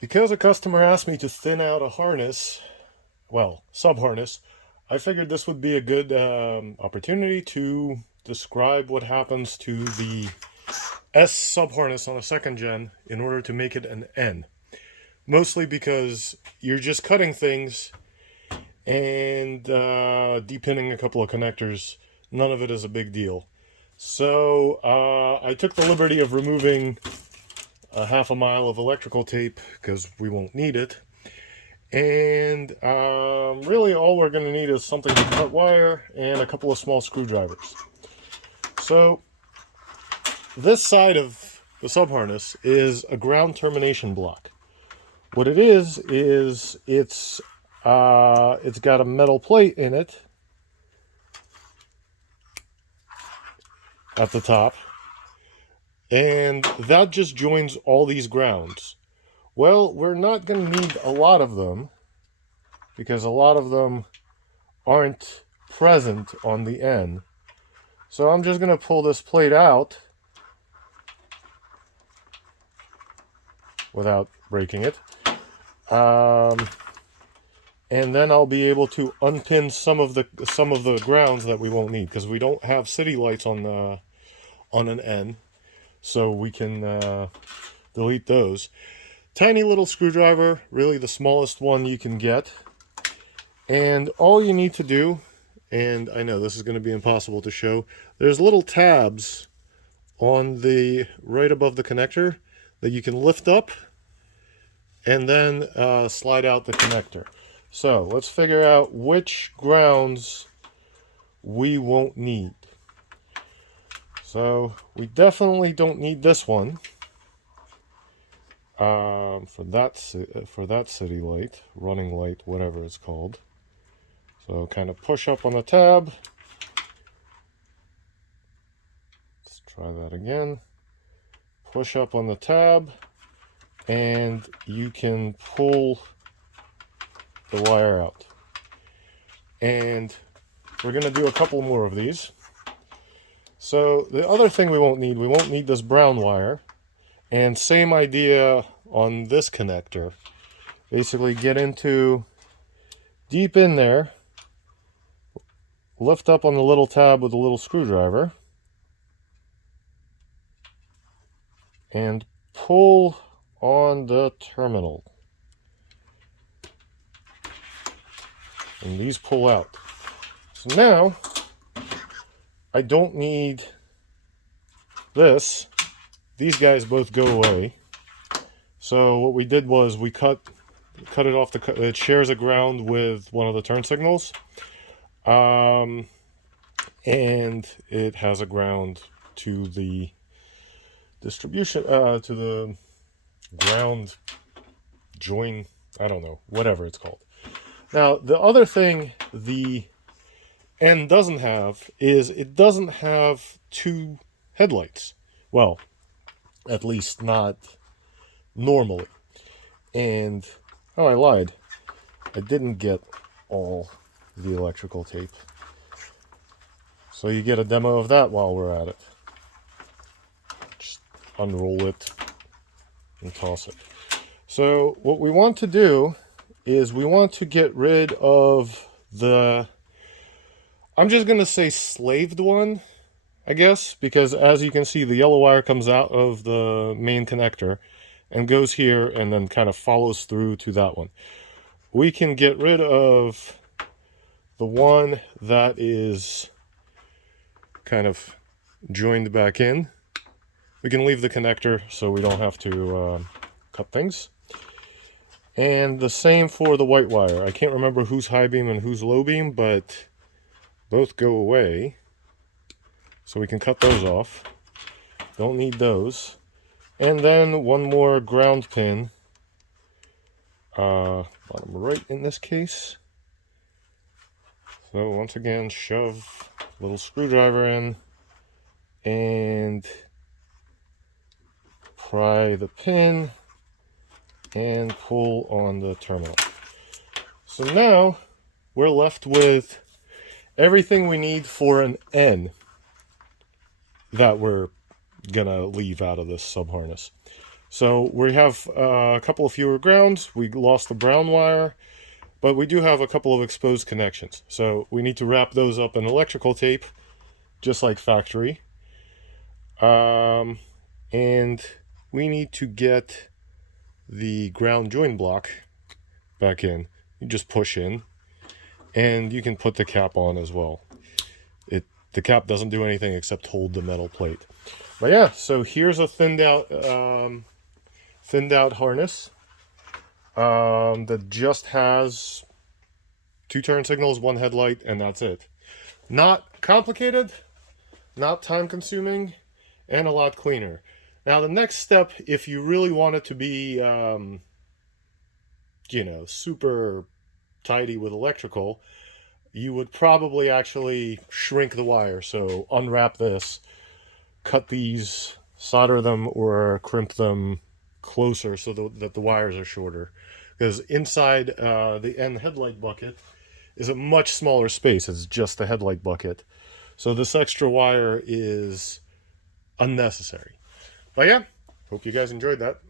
Because a customer asked me to thin out a harness, well, sub-harness, I figured this would be a good opportunity to describe what happens to the S sub-harness on a second gen in order to make it an N. Mostly because you're just cutting things and depinning a couple of connectors. None of it is a big deal. So I took the liberty of removing a half a mile of electrical tape because we won't need it. And really all we're going to need is something to cut wire and a couple of small screwdrivers. So this side of the sub-harness is a ground termination block. What it is it's got a metal plate in it at the top, and that just joins all these grounds. Well, we're not going to need a lot of them because a lot of them aren't present on the end. So I'm just going to pull this plate out without breaking it. And then I'll be able to unpin some of the grounds that we won't need because we don't have city lights on an end, so we can delete those. Tiny little screwdriver, really the smallest one you can get, and all you need to do, and I know this is going to be impossible to show, there's little tabs on the right above the connector that you can lift up and then slide out the connector. So let's figure out which grounds we won't need. So we definitely don't need this one for that city light, running light, whatever it's called. So kind of push up on the tab. Let's try that again. Push up on the tab, and you can pull the wire out. And we're going to do a couple more of these. So the other thing we won't need this brown wire. And same idea on this connector. Basically get into deep in there, lift up on the little tab with a little screwdriver, and pull on the terminal. And these pull out. So now I don't need this. These guys both go away. So what we did was we cut it off it shares a ground with one of the turn signals. And it has a ground to the distribution to the ground join, I don't know, whatever it's called. Now, the other thing the N doesn't have is it doesn't have two headlights. Well, at least not normally. And, oh, I lied. I didn't get all the electrical tape. So you get a demo of that while we're at it. Just unroll it and toss it. So what we want to do is we want to get rid of the, I'm just going to say slaved one, I guess, because as you can see, the yellow wire comes out of the main connector and goes here and then kind of follows through to that one. We can get rid of the one that is kind of joined back in. We can leave the connector so we don't have to cut things. And the same for the white wire. I can't remember who's high beam and who's low beam, but both go away. So we can cut those off. Don't need those. And then one more ground pin. Bottom right in this case. So once again, shove a little screwdriver in and pry the pin and pull on the terminal. So now we're left with everything we need for an N that we're gonna leave out of this sub-harness. So we have a couple of fewer grounds. We lost the brown wire, but we do have a couple of exposed connections. So we need to wrap those up in electrical tape, just like factory. And we need to get the ground join block back in. You just push in, and you can put the cap on as well. The cap doesn't do anything except hold the metal plate. But yeah, so here's a thinned out harness that just has 2 turn signals, 1 headlight, and that's it. Not complicated, not time consuming, and a lot cleaner. Now the next step, if you really want it to be, you know, super tidy with electrical, you would probably actually shrink the wire. So unwrap this, cut these, solder them, or crimp them closer so that the wires are shorter. Because inside the end headlight bucket is a much smaller space. It's just the headlight bucket. So this extra wire is unnecessary. But yeah, hope you guys enjoyed that.